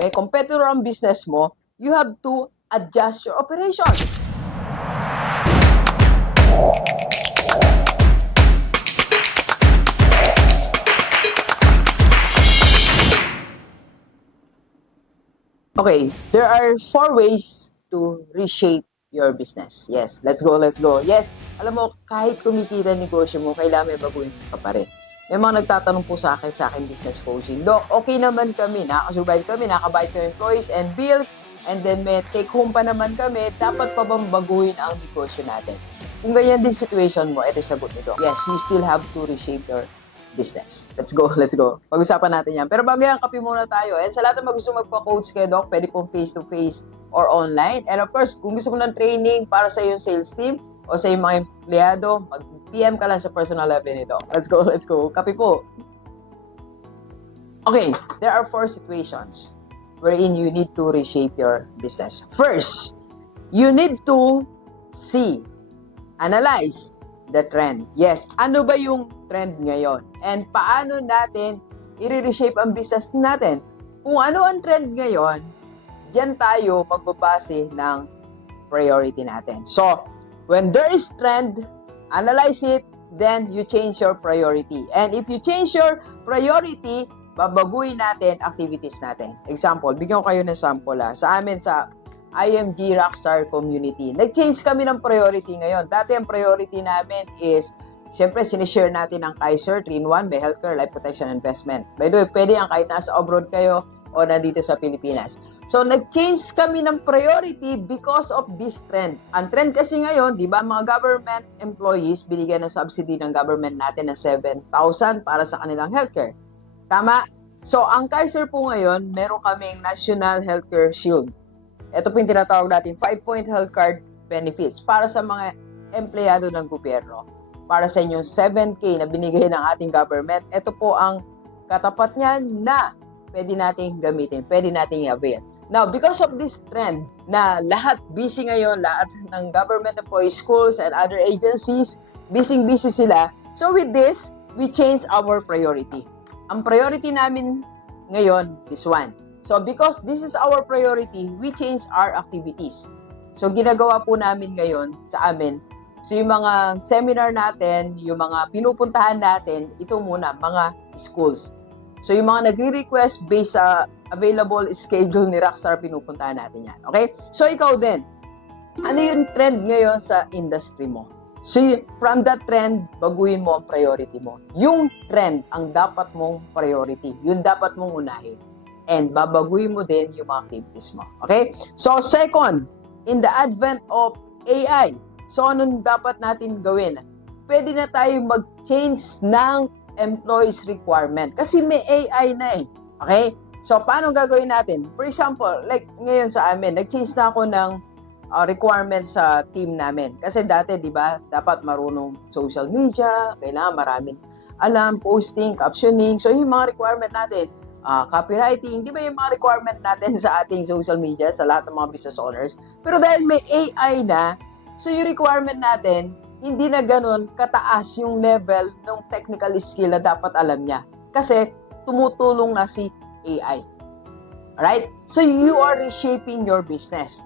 may competitor ang business mo, you have to adjust your operations. Okay, there are four ways to reshape your business. Yes, let's go, let's go. Yes, alam mo, kahit kumikita negosyo mo, kailangan may baguhin ka pa rin. May mga nagtatanong po sa akin, sa akin business coaching. Dok, okay naman kami, nakakasurvive kami, nakabayad kami employees and bills, and then may take home pa naman kami, dapat pa bang baguhin ang negosyo natin? Kung ganyan din situation mo, ito sagot nito. Yes, you still have to reshape your business. Let's go, let's go. Pag-usapan natin yan. Pero bago yan, kape muna tayo. And sa lahat ng gusto magpa-coach kay Doc, pwede pong face-to-face or online. And of course, kung gusto mo ng training para sa iyong sales team o sa iyong mga empleyado, mag-PM ka lang sa personal level ni Doc. Let's go, let's go. Kape po. Okay, there are four situations wherein you need to reshape your business. First, you need to see, analyze the trend. Yes, ano ba yung trend ngayon? And paano natin i-reshape ang business natin? Kung ano ang trend ngayon, diyan tayo magbabase ng priority natin. So, when there is trend, analyze it, then you change your priority. And if you change your priority, babaguhin natin activities natin. Example, bigyan ko kayo ng sample ha. Sa amin sa IMG Rockstar Community, nag-change kami ng priority ngayon. Dati ang priority namin is Siyempre, sinishare natin ang Kaiser 3-in-1, may healthcare, life protection, investment. By the way, pwede yan kahit nasa abroad kayo o nandito sa Pilipinas. So, nag-change kami ng priority because of this trend. Ang trend kasi ngayon, di ba, mga government employees, binigyan ng subsidy ng government natin ng 7,000 para sa kanilang healthcare. Tama? So, ang Kaiser po ngayon, meron kaming National Healthcare Shield. Ito po yung tinatawag natin 5-point health card benefits para sa mga empleyado ng gobyerno. Para sa inyong 7K na binigay ng ating government, ito po ang katapat niyan na pwede nating gamitin, pwede nating i-avail. Now, because of this trend na lahat busy ngayon, lahat ng government employees, schools, and other agencies, busy-busy sila. So with this, we change our priority. Ang priority namin ngayon, this one. So because this is our priority, we change our activities. So ginagawa po namin ngayon sa amin, so yung mga seminar natin, yung mga pinupuntahan natin, ito muna, mga schools. So yung mga nagre-request based sa available schedule ni Rockstar, pinupuntahan natin yan. Okay? So ikaw din, ano yung trend ngayon sa industry mo? So from that trend, baguhin mo ang priority mo. Yung trend ang dapat mong priority. Yung dapat mong unahin. And babaguhin mo din yung mga activities mo. Okay? So second, in the advent of AI, so anong dapat natin gawin? Pwede na tayo mag-change ng employees requirement. Kasi may AI na eh. Okay? So, paano gagawin natin? For example, like ngayon sa amin, nag-change na ako ng uh, requirement sa team namin. Kasi dati, di ba, dapat marunong social media, kailangan maraming alam, posting, captioning. So, yung mga requirement natin, uh, copywriting, di ba yung mga requirement natin sa ating social media, sa lahat ng mga business owners. Pero dahil may AI na, so yung requirement natin, hindi na ganun kataas yung level ng technical skill na dapat alam niya. Kasi tumutulong na si AI. Alright? So you are reshaping your business.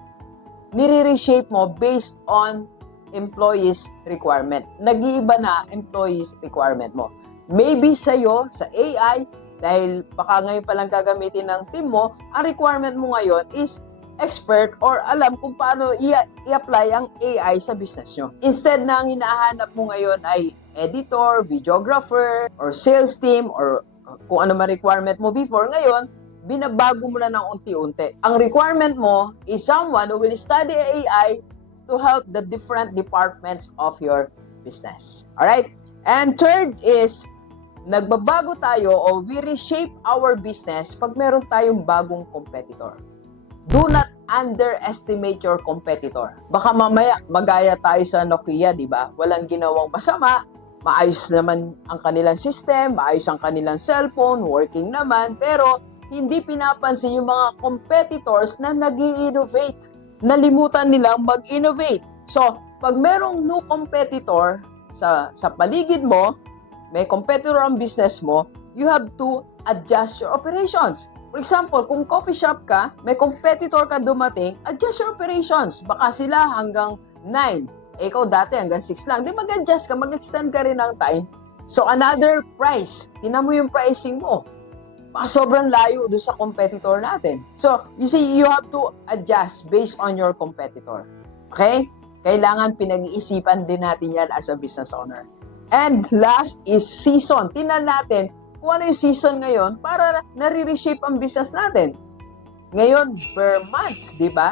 Nire-reshape mo based on employees requirement. Nag-iiba na employees requirement mo. Maybe sa'yo, sa AI, dahil baka ngayon pa lang gagamitin ng team mo, ang requirement mo ngayon is expert or alam kung paano i-apply ang AI sa business nyo. Instead na ang hinahanap mo ngayon ay editor, videographer, or sales team, or kung ano man requirement mo before, ngayon, binabago mo na ng unti-unti. Ang requirement mo is someone who will study AI to help the different departments of your business. Alright? And third is, nagbabago tayo o we reshape our business pag meron tayong bagong competitor. Do not underestimate your competitor. Baka mamaya magaya tayo sa Nokia, di ba? Walang ginawang masama, maayos naman ang kanilang system, maayos ang kanilang cellphone, working naman, pero hindi pinapansin yung mga competitors na nag innovate Nalimutan nilang mag-innovate. So, pag merong new competitor sa, sa paligid mo, may competitor ang business mo, you have to adjust your operations. For example, kung coffee shop ka, may competitor ka dumating, adjust your operations. Baka sila hanggang 9. Eh, ikaw dati hanggang 6 lang. Di mag-adjust ka, mag-extend ka rin ng time. So, another price. Tinan mo yung pricing mo. Baka sobrang layo doon sa competitor natin. So, you see, you have to adjust based on your competitor. Okay? Kailangan pinag-iisipan din natin yan as a business owner. And last is season. Tinan natin kung ano yung season ngayon para nare-reshape ang business natin. Ngayon, per months, di ba?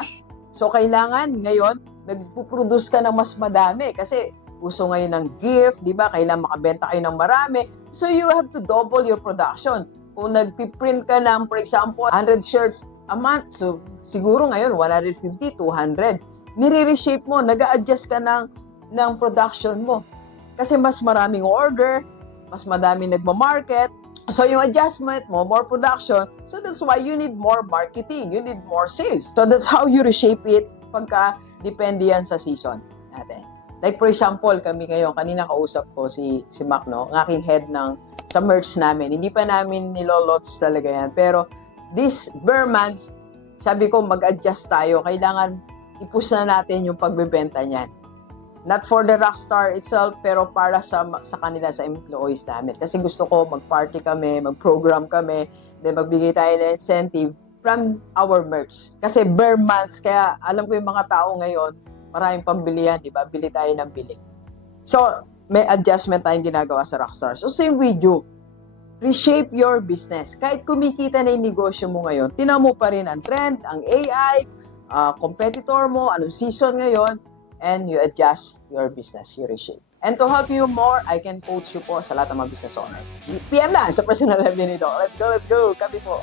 So, kailangan ngayon, nagpuproduce ka ng mas madami kasi uso ngayon ng gift, di ba? Kailangan makabenta kayo ng marami. So, you have to double your production. Kung nagpiprint ka ng, for example, 100 shirts a month, so siguro ngayon 150, 200. Nire-reshape mo, nag adjust ka ng, ng production mo. Kasi mas maraming order, mas madaming nagma-market. So yung adjustment mo, more production. So that's why you need more marketing, you need more sales. So that's how you reshape it pagka depende yan sa season natin. Like for example, kami ngayon, kanina kausap ko si, si Mac, no? ang aking head ng sa merch namin. Hindi pa namin nilolots talaga yan. Pero this bare months, sabi ko mag-adjust tayo. Kailangan ipus na natin yung pagbebenta niyan. Not for the rockstar itself, pero para sa sa kanila, sa employees namin. Kasi gusto ko mag-party kami, mag-program kami, then magbigay tayo ng incentive from our merch. Kasi bare months, kaya alam ko yung mga tao ngayon, maraming pambilihan, di ba? Bili tayo ng bili. So, may adjustment tayong ginagawa sa Rockstar. So, same with you. Reshape your business. Kahit kumikita na yung negosyo mo ngayon, tinan mo pa rin ang trend, ang AI, ah, competitor mo, anong season ngayon, and you adjust your business, you reshape. And to help you more, I can coach you po sa lahat ng mga business owner. PM na sa personal live nito. Let's go, let's go. Kapi po.